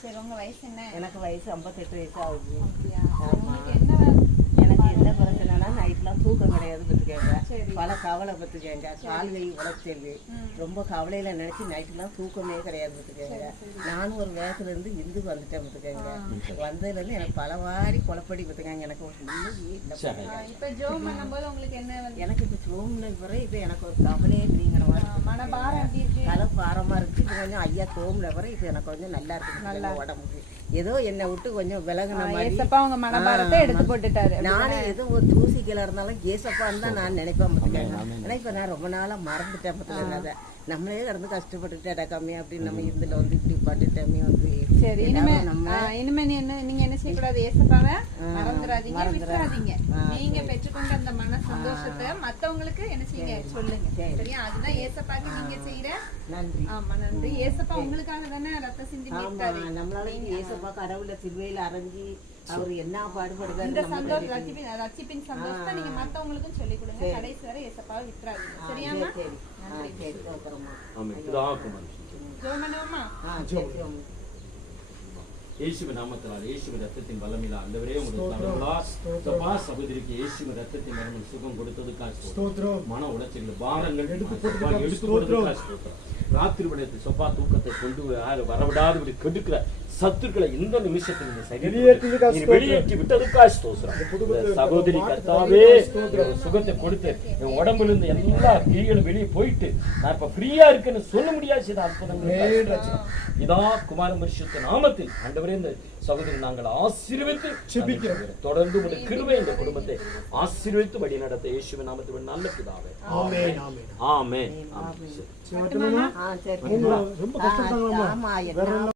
சரி, உங்க வயசு என்ன? எனக்கு வயசு 58 வயசு ஆகுது. அப்படியா? ஆமா. உங்களுக்கு என்ன எனக்கு என்ன பிரச்சனைனா நைட்லாம் தூக்கம் கிடையாது பத்துக்கேங்க. சரி. பல கவலை பத்துக்கேங்க. கால் கை உளைச்சல் ரொம்ப கவலையில நினைச்சு நைட்லாம் தூக்கமே கிடையாது பத்துக்கேங்க. நானும் ஒரு வேகத்துல இருந்து இந்துக்கு வந்துட்டேன் பத்துக்கேங்க. வந்ததுல இருந்து எனக்கு பல வாரி குழப்படி பத்துக்காங்க. எனக்கு ஒரு நிம்மதியே இல்லை. இப்ப ஜோம் பண்ணும்போது உங்களுக்கு என்ன வந்து எனக்கு இப்போ சோம்ன பிறகு இப்போ எனக்கு ஒரு கவலையே நீங்கின மாதிரி இருக்கு. மனபாரம் எப்படி இருக்கு? தலை பாரமா இருக்கு. இது கொஞ்சம் ஐயா தோம்ன பிறகு இப்போ எனக்கு கொஞ்சம் நல்லா இருக்கு. நல்லா உடம்புக்கு ஏதோ என்னை விட்டு கொஞ்சம் விலகுன மாதிரி. ஏசப்பா உங்க மனபாரத்தை எடுத்து போட்டுட்டாரு. நானே ஏதோ ஒரு தூசிக்கல இருந்தாலும் ஏசப்பான்னு தான் நான் நினைப்பேன் பார்த்துக்கேன். ஏன்னா இப்போ நான் ரொம்ப நாளாக மறந்துட்டேன் பார்த்துக்கேன். அதை நம்மளே கடந்து கஷ்டப்பட்டுட்டேடா கம்மி அப்படின்னு நம்ம இதில் வந்து இப்படி பட்டுட்டமே வந்து. சரி, இனிமே நீங்க என்ன செய்யக்கூடாது? ஏசப்பாவை மறந்துடாதீங்க, விட்டுறாதீங்க. நீங்க பெற்றுக்கொண்ட அந்த மன சந்தோஷத்தை மத்தவங்களுக்கு என்ன செய்யுங்க சொல்லுங்க. சரியா? அதுதான் ஏசப்பாக்கு நீங்க செய்யற நன்றி. ஆமா, நன்றி. ஏசப்பா உங்களுக்காக தானே ரத்த சிந்தி மீட்டாரு. நம்மளால ஏசப்பா கடவுள சிலுவையில அரைஞ்சி அவர் என்ன பாடுபடுறாரு. இந்த சந்தோஷம் ரட்சிப்பின் சந்தோஷத்தை நீங்க மத்தவங்களுக்கும் சொல்லிக் கொடுங்க. கடைசி வரை ஏசப்பாவை விட்டுறாதீங்க. சரியாமா? ஜெபம் பண்ணுவோமா? இயேசுவின் நாமத்தினால் இயேசுவின் ரத்தத்தின் வல்லமையில ஆண்டவரே சகோதரிக்கு இயேசுவின் ரத்தத்தின் மரணம் சுகம் கொடுத்ததுக்காக மன உளைச்சல்கள் பாரங்கள் எடுத்து கொடுத்ததுக்காக ராத்திரி விடயத்தை சொப்பா தூக்கத்தை கொண்டு வரவிடாது கெடுக்கிற சத்துக்களை இந்த நிமிஷத்தில் வெளியேற்றி விட்டதுக்காக ஸ்தோத்திரம். சகோதரி கர்த்தாவே சுகத்தை கொடுத்து என் உடம்புல இருந்து எல்லா கிரிகளும் வெளியே போயிட்டு நான் இப்ப ஃப்ரீயா இருக்குன்னு சொல்ல முடியாது அற்புதங்கள். இதான் குமார பரிசுத்த நாமத்தில் ஆண்டவரே இந்த சகோதரி நாங்கள் ஆசீர்வதித்து தொடர்ந்து உடைய கிருபை இந்த குடும்பத்தை ஆசீர்வதித்து வழி நடத்த இயேசுவின் நாமத்தில் நல்ல பிதாவே. ஆமென். ஆமென். ஆமென். ரொம்ப கஷ்டம்.